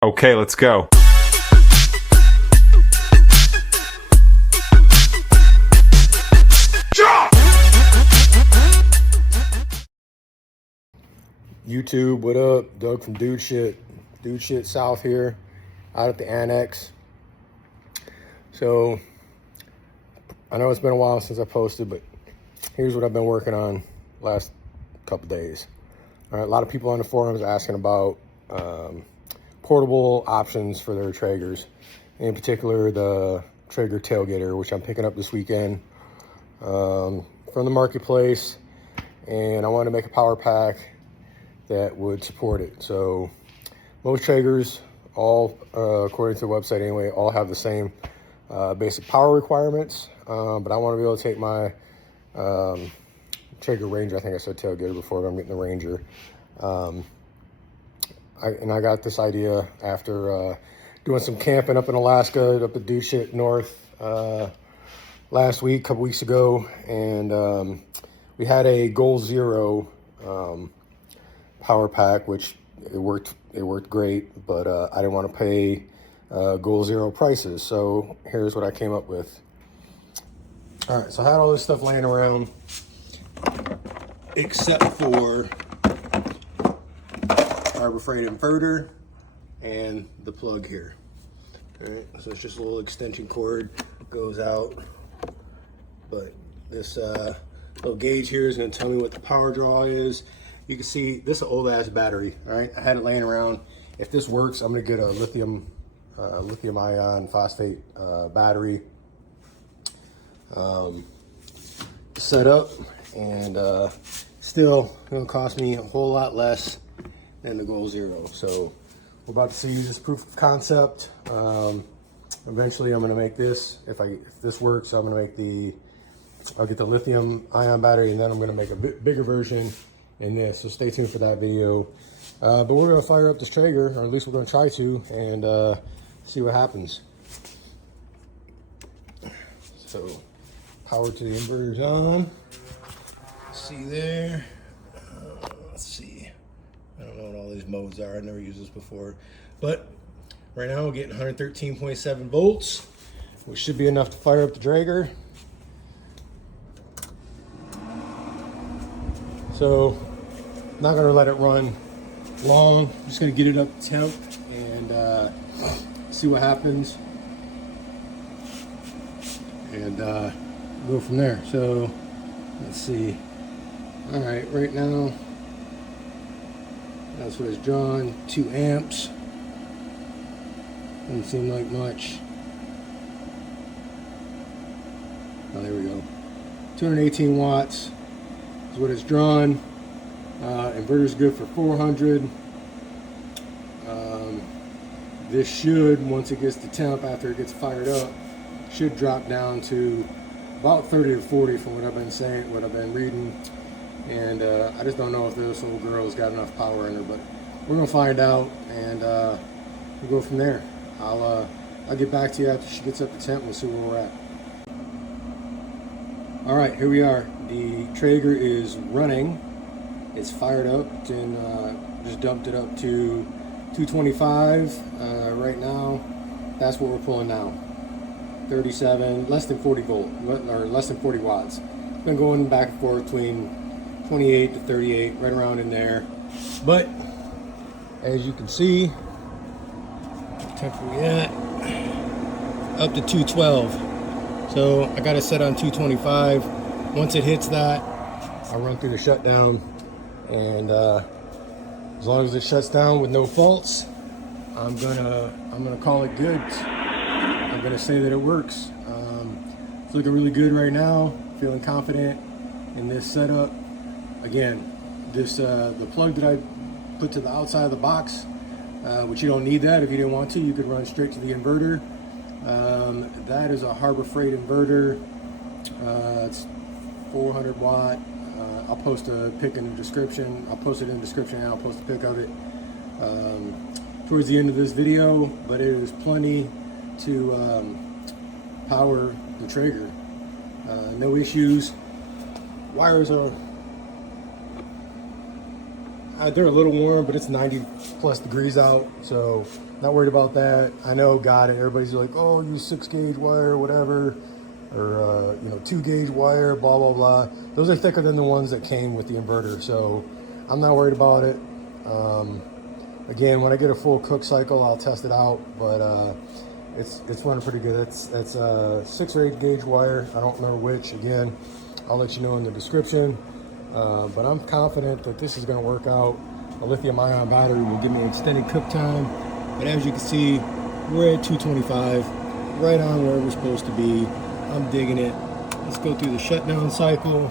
Okay, let's go. YouTube, what up? Doug from Dude Schit. Dude Schit South here, out at the Annex. So, I know it's been a while since I posted, but here's what I've been working on last couple days. All right, a lot of people on the forums asking about portable options for their Traegers. In particular, the Traeger Tailgater, which I'm picking up this weekend from the marketplace. And I wanted to make a power pack that would support it. So most Traegers, all according to the website anyway, all have the same basic power requirements. But I want to be able to take my Traeger Ranger, I think I said Tailgater before, but I'm getting the Ranger. I got this idea after doing some camping up in Alaska, up at Dude Schit North last week, a couple weeks ago, and we had a Goal Zero power pack, which it worked great, but I didn't want to pay Goal Zero prices, so here's what I came up with. All right, so I had all this stuff laying around, except for Harbor Freight inverter and the plug here. All right, so it's just a little extension cord, goes out, but this little gauge here is going to tell me what the power draw is. You can see this is an old ass battery. All right, I had it laying around. If this works, I'm going to get a lithium ion phosphate battery set up, and still going to cost me a whole lot less than the Goal Zero. So we're about to see this proof of concept. Eventually I'm going to make this. If this works, I'm going to I'll get the lithium ion battery, and then I'm going to make a bigger version in this. So stay tuned for that video. But we're going to fire up this Traeger, or at least we're going to try to, and see what happens. So power to the inverter's on. See there. Let's see. I don't know what all these modes are. I've never used this before. But right now we're getting 113.7 volts, which should be enough to fire up the Traeger. So I'm not gonna let it run long. I'm just gonna get it up to temp and see what happens, and go from there. So let's see. All right, right now that's what it's drawn, 2 amps. Doesn't seem like much. Oh, there we go. 218 watts is what it's drawn. Inverter's good for 400. This should, once it gets to temp, after it gets fired up, should drop down to about 30 to 40 from what I've been saying, what I've been reading. And I just don't know if this little girl's got enough power in her, but we're gonna find out, and we'll go from there. I'll get back to you after she gets up to temp. We'll see where we're at. All right, here we are. The Traeger is running. It's fired up, and just dumped it up to 225 right now. That's what we're pulling now. 37, less than 40 volt, or less than 40 watts. It's been going back and forth between 28 to 38, right around in there. But as you can see, what temperature we at? Up to 212. So I got it set on 225. Once it hits that, I'll run through the shutdown, and as long as it shuts down with no faults, I'm gonna call it good. I'm gonna say that it works. It's looking really good right now. Feeling confident in this setup. Again, this the plug that I put to the outside of the box, which you don't need that. If you didn't want to, you could run straight to the inverter. That is a Harbor Freight inverter. It's 400 watt. I'll post a pic in the description. I'll post it in the description, and I'll post a pic of it towards the end of this video. But it is plenty to power the Traeger. No issues. Wires are they're a little warm, but it's 90 plus degrees out, so not worried about that. I know, got it. Everybody's like, oh, use 6 gauge wire, whatever, or 2 gauge wire, blah blah blah. Those are thicker than the ones that came with the inverter, so I'm not worried about it. Again, when I get a full cook cycle, I'll test it out, but it's running pretty good. That's 6 or 8 gauge wire. I don't remember which. Again, I'll let you know in the description. But I'm confident that this is going to work out. A lithium ion battery will give me extended cook time. But as you can see, we're at 225, right on where we're supposed to be. I'm digging it. Let's go through the shutdown cycle.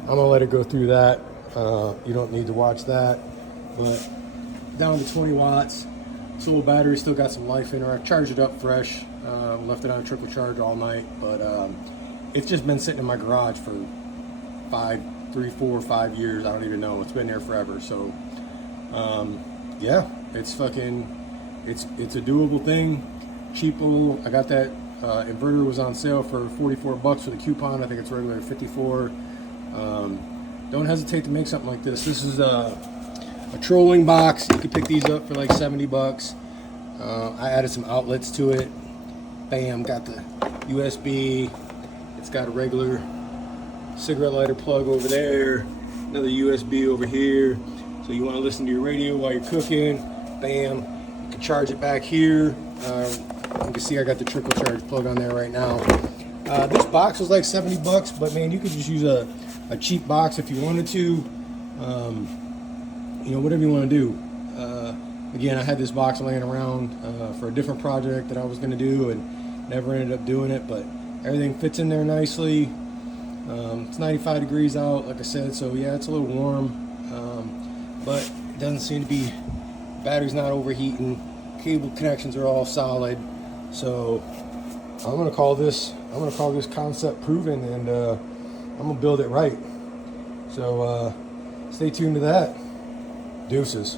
I'm going to let it go through that. You don't need to watch that. But down to 20 watts. This little battery still got some life in her. I charged it up fresh. Left it on a trickle charge all night. But it's just been sitting in my garage for 3, 4, 5 years. I don't even know. It's been there forever. So yeah, it's a doable thing. Cheap little. I got that inverter was on sale for 44 bucks with a coupon. I think it's regular 54. Don't hesitate to make something like this. This is a trolling box. You can pick these up for like 70 bucks. I added some outlets to it. Bam, got the USB. It's got a regular cigarette lighter plug over there, another USB over here. So you want to listen to your radio while you're cooking, bam. You can charge it back here. You can see I got the trickle charge plug on there right now. This box was like 70 bucks, but man, you could just use a cheap box if you wanted to. Whatever you want to do. Again, I had this box laying around for a different project that I was going to do and never ended up doing it, but everything fits in there nicely. It's 95 degrees out, like I said, so yeah, it's a little warm, but it doesn't seem to be, battery's not overheating, cable connections are all solid, so I'm gonna call this concept proven, and I'm gonna build it right. So stay tuned to that. Deuces.